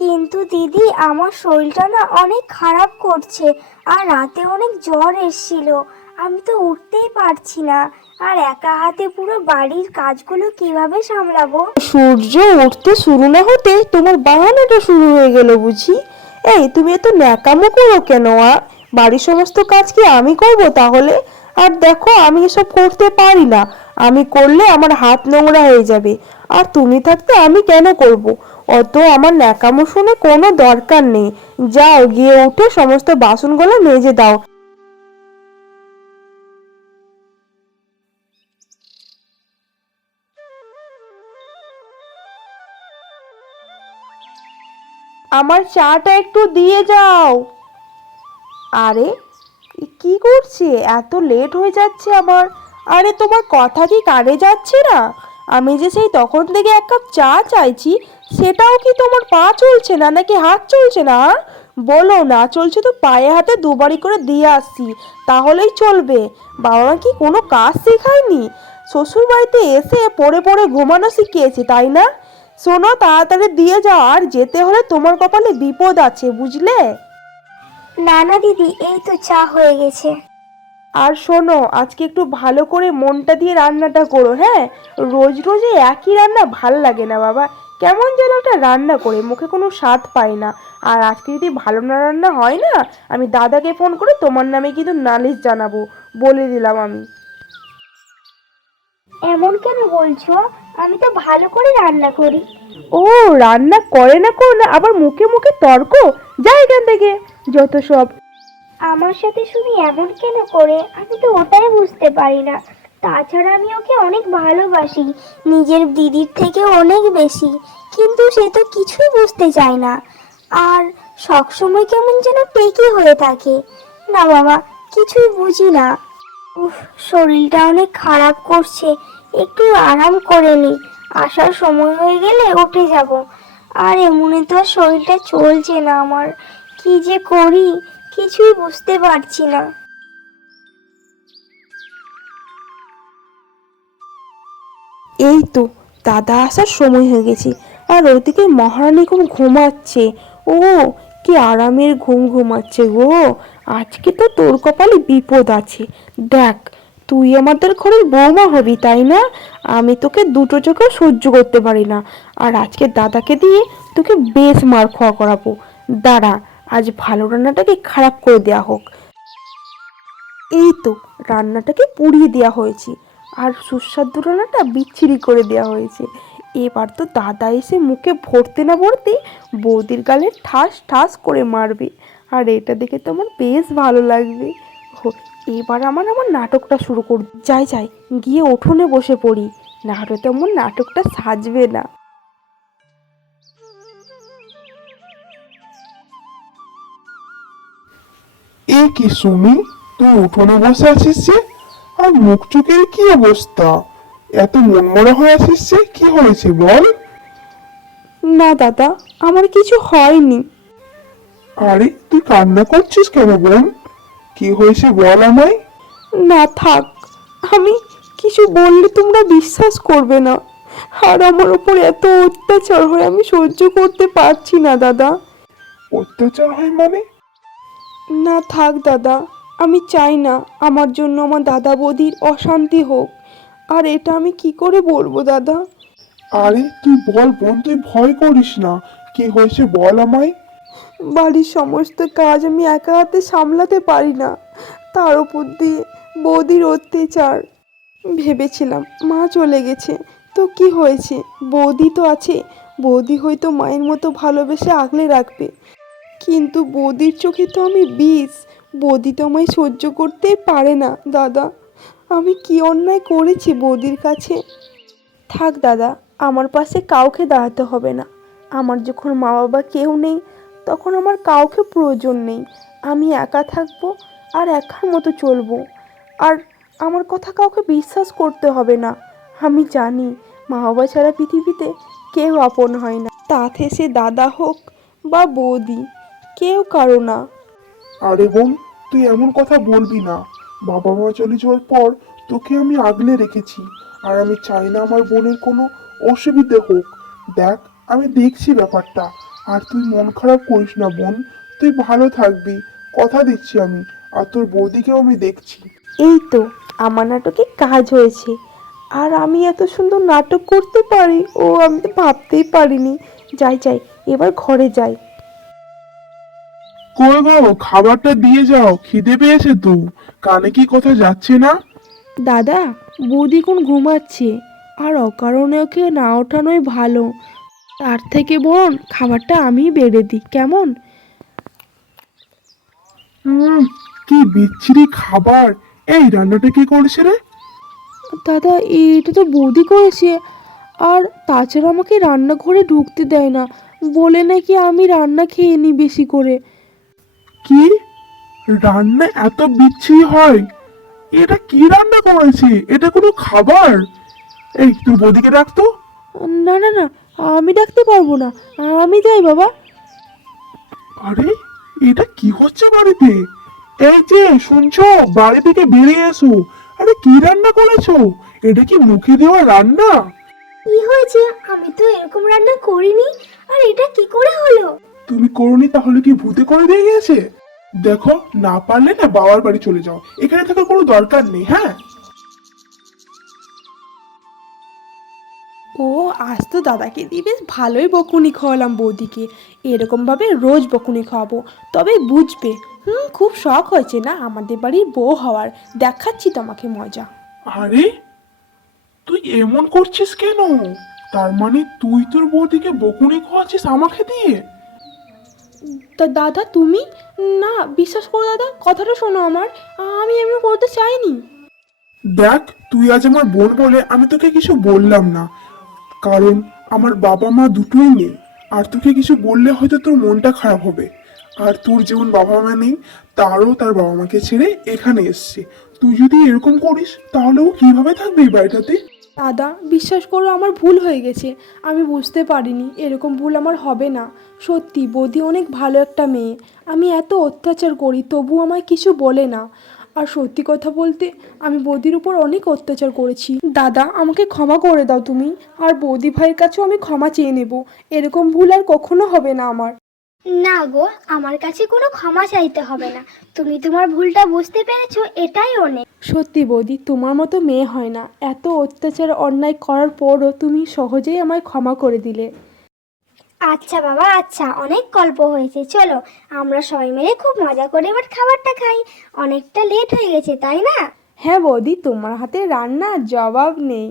কিন্তু দিদি, আমার শরীরটা না অনেক খারাপ করছে, আর রাতে অনেক জ্বর এসেছিল। আমি তো উঠতেই পারছি না, আর একা হাতে পুরো বাড়ির কাজগুলো কিভাবে সামলাবো? সূর্য উঠতে শুরু না হতে তোমার বাহানাটা শুরু হয়ে গেল বুঝি? এই তুমি এত ন্যাকামো করো কেন? বাড়ির সমস্ত কাজ কি আমি করব তাহলে? আর দেখো, আমি এসব করতে পারি না। আমি করলে আমার হাত নোংরা হয়ে যাবে। আর তুমি থাকতে আমি কেন করব? অত আমার ন্যাকামো শুনে কোনো দরকার নেই। যাও, গিয়ে উঠে সমস্ত বাসনগুলো মেজে দাও। আমার চাটা একটু দিয়ে যাও। আরে, কি করছে? এত লেট হয়ে যাচ্ছে আমার। আরে, তোমার কথা কি কানে যাচ্ছে না? আমি যে সেই তখন থেকে এক কাপ চা চাইছি, সেটাও কি তোমার পা চলছে না নাকি হাত চলছে না? বলো, না চলছে তো পায়ে হাতে দুবারই করে দিয়ে আসছি, তাহলেই চলবে। বাবা মা কি কোনো কাজ শেখায়নি? শ্বশুর বাড়িতে এসে পড়ে পড়ে ঘুমানো শিখিয়েছি, তাই না? শোনো, তাড়াতাড়ি দিয়ে যাও, আর যেতে হলে তোমার কপালে বিপদ আছে, বুঝলে? না না দিদি, এই তো চা হয়ে গেছে। আর শোনো, আজকে একটু ভালো করে মনটা দিয়ে রান্নাটা করো, হ্যাঁ? রোজ রোজ এই একই রান্না ভাল লাগে না বাবা। কেমন যেন একটা রান্না করে মুখে কোনো স্বাদ পাই না। আর আজকে যদি ভালো না রান্না হয় না, আমি দাদাকে ফোন করে তোমার নামে কিন্তু নালিশ জানাবো, বলে দিলাম আমি। এমন কেন বলছো? আমি তো ভালো করে রান্না করি। ও, রান্না করে না করে না আবার মুখে মুখে তর্ক! যা এখান থেকে, যত সব। আমার সাথে শুধু এমন কেন করে, আমি তো ওটাই বুঝতে পারি না। তাছাড়া আমি ওকে অনেক ভালোবাসি, নিজের দিদির থেকে অনেক বেশি। কিন্তু সে তো কিছুই বুঝতে চায় না, আর সবসময় কেমন যেন টেকি হয়ে থাকে। না বাবা, কিছুই বুঝি না। উফ, শরীরটা অনেক খারাপ করছে, একটু আরাম করে নি। আসার সময় হয়ে গেলে উঠে যাব। আর এমনি তো আর শরীরটা চলছে না আমার। কি যে করি, কিছুই বুঝতে পারছি না। এই তো, দাদা আসার সময় হয়ে গেছে। আর ওদিকে মহারানী কোন ঘুমাচ্ছে। ও, কি আরামের ঘুম ঘুমাচ্ছে গো। আজকে তো তোর কপালে বিপদ আছে। দেখ, তুই আমাদের ঘরের বৌমা হবি, তাই না? আমি তোকে দুটো চোখে সহ্য করতে পারি না। আর আজকে দাদাকে দিয়ে তোকে বেশ মার খাওয়া করাবো। দাঁড়া, আজ ভালো রান্নাটাকে খারাপ করে দেয়া হোক। এই তো, রান্নাটাকে পুড়িয়ে দেওয়া হয়েছে, আর সুস্বাদু রান্নাটা বিচ্ছিরি করে দেওয়া হয়েছে। এবার তো দাদা এসে মুখে ভরতে না ভরতে বৌদির গালে ঠাস ঠাস করে মারবে। আর এটা দেখে তো আমার বেশ ভালো লাগবে। হো, এবার আমার আমার নাটকটা শুরু কর। যাই যাই, গিয়ে উঠোনে বসে পড়ি, না হলে তো আমার নাটকটা সাজবে না। এ কি সুমি, তুই উঠোনে বসে আছিস যে? আর মুখ চোখের কি অবস্থা? এত মনমরা হয়ে আছিস যে, কি হয়েছে বল? না দাদা, আমার কিছু হয়নি। আরে, তুই কান্না করছিস কেন বোন? কি হয়েছে বল আমায়। না থাক, আমি কিছু বললে তোমরা বিশ্বাস করবে না। আর আমার উপর এত অত্যাচার হয়, আমি সহ্য করতে পারছি না দাদা। অত্যাচার হয় মানে? না থাক দাদা, আমি চাই না আমার জন্য আমার দাদা বৌদির অশান্তি হোক। আর এটা আমি কি করে বলবো দাদা? আরে তুই বল বোন, তুই ভয় করিস না। কি হয়েছে বল আমায়। বাড়ির সমস্ত কাজ আমি একা হাতে সামলাতে পারি না, তার উপর দিয়ে বৌদির অত্যাচার। ভেবেছিলাম মা চলে গেছে, তো কি হয়েছে, বৌদি তো আছে। বৌদি হয়তো মায়ের মতো ভালোবেসে আগলে রাখবে। কিন্তু বৌদির চোখে তো আমি বিষ। বৌদি তো আমায় সহ্য করতেই পারে না দাদা। আমি কি অন্যায় করেছি বৌদির কাছে? থাক দাদা, আমার পাশে কাউকে দাঁড়াতে হবে না। আমার যখন মা বাবা কেউ নেই, তখন আমার কাউকে প্রয়োজন নেই। আমি একা থাকবো, আর একার মতো চলবো। আর আমার কথা কাউকে বিশ্বাস করতে হবে না। আমি জানি মা বাবা ছাড়া পৃথিবীতে কেউ আপন হয় না, তাতে সে দাদা হোক বা বৌদি, কেউ কারো না। আরে বোন, তুই এমন কথা বলবি না। বাবা মা চলে যাওয়ার পর তোকে আমি আগলে রেখেছি। আর আমি চাই না আমার বোনের কোনো অসুবিধে হোক। দেখ, আমি দেখছি ব্যাপারটা। আর তুই মন খারাপ করিস না বোন, তুই ভালো থাকবি, কথা দিচ্ছি আমি। আর তোর বৌদিকেও আমি দেখছি। এই তো আমার নাটকে কাজ হয়েছে। আর আমি এত সুন্দর নাটক করতে পারি, ও আমি তো ভাবতেই পারিনি। যাই যাই, এবার ঘরে যাই। কই গো, খাবারটা দিয়ে যাও, খিদে পেয়েছে তো। কানে কি কথা যাচ্ছে না? দাদা, বৌদি কোন ঘুমাচ্ছে, আর অকারণে ওকে না ওঠানোই ভালো। তার থেকে বরং খাবারটা আমি বেড়ে দিই, কেমন? কি বিচ্ছিরি খাবার! এই রান্নাটা কি করেছে রে? দাদা, এটা তো বৌদি করেছে। আর তাছাড়া আমাকে রান্নাঘরে ঢুকতে দেয় না, বলে নাকি আমি রান্না খেয়ে নিই বেশি করে। কি রান্না এত বিচ্ছিরি হয়? এটা কি রান্না করেছে? এটা কোনো খাবার? এই তুই বৌদিকে ডাকতো। না না না, আমি ডাকতে পারবো না, আমি যাই বাবা। আরে এটা কি হচ্ছে বাড়িতে? এই যে শুনছো, বাড়ি থেকে বেরিয়ে এসো। আরে কি রান্না করেছো? এটা কি মুখে দেওয়া রান্না? কি হয়েছে? আমি তো এরকম রান্না করিনি। আর এটা কি করে হলো? তুমি করনি তাহলে কি ভূতে করে দিয়ে গেছে? দেখো, না পারলে না বাবার বাড়ি চলে যাও, এখানে থাকার কোনো দরকার নেই। হ্যাঁ, ও, আজ তো দাদাকে দিয়ে বেশ ভালোই বকুনি খাওয়ালাম বৌদিকে। এরকমভাবে রোজ বকুনি খাওয়াবো, তবে বুঝবে। খুব শখ হয়েছে না আমাদের বাড়ির বউ হওয়ার, দেখাচ্ছি তোমাকে মজা। আরে তুই এমন করছিস কেন? তার মানে তুই তোর বৌদিকে বকুনি খাওয়াচ্ছিস আমাকে দিয়ে? তা দাদা তুমি, না বিশ্বাস করো দাদা, কথাটা শোনো আমার, আমি এমন করতে চাইনি। দেখ, তুই আজ আমার বোন বলে আমি তোকে কিছু বললাম না, কারণ আমার বাবা মা দুটোই নেই। আর তোকে কিছু বললে হয়তো তোর মনটা খারাপ হবে। আর তোর যেমন বাবা মা নেই, তারও তার বাবা মাকে ছেড়ে এখানে এসছে। তুই যদি এরকম করিস তাহলে ও কিভাবে থাকবে এই বাড়িটাতে? দাদা বিশ্বাস করো, আমার ভুল হয়ে গেছে, আমি বুঝতে পারিনি এরকম ভুল আমার হবে না। সত্যি বৌদি অনেক ভালো একটা মেয়ে, আমি এত অত্যাচার করি তবু আমায় কিছু বলে না। আর সত্যি কথা বলতে, আমি বৌদির উপর অনেক অত্যাচার করেছি। দাদা আমাকে ক্ষমা করে দাও তুমি, আর বৌদি ভাইয়ের কাছেও আমি ক্ষমা চেয়ে নেব। এরকম ভুল আর কখনো হবে না আমার। না গো, আমার কাছে কোনো ক্ষমা চাইতে হবে না। তুমি তোমার ভুলটা বুঝতে পেরেছো, এটাই অনেক। সত্যি বৌদি, তোমার মতো মেয়ে হয় না, এত অত্যাচার অন্যায় করার পরও তুমি সহজেই আমায় ক্ষমা করে দিলে। আচ্ছা বাবা, আচ্ছা, অনেক গল্প হয়েছে, চলো আমরা সবাই মিলে খুব মজা করে এবার খাবারটা খাই। অনেকটা লেট হয়ে গেছে, তাই না? হ্যাঁ বৌদি, তোমার হাতে রান্নার জবাব নেই।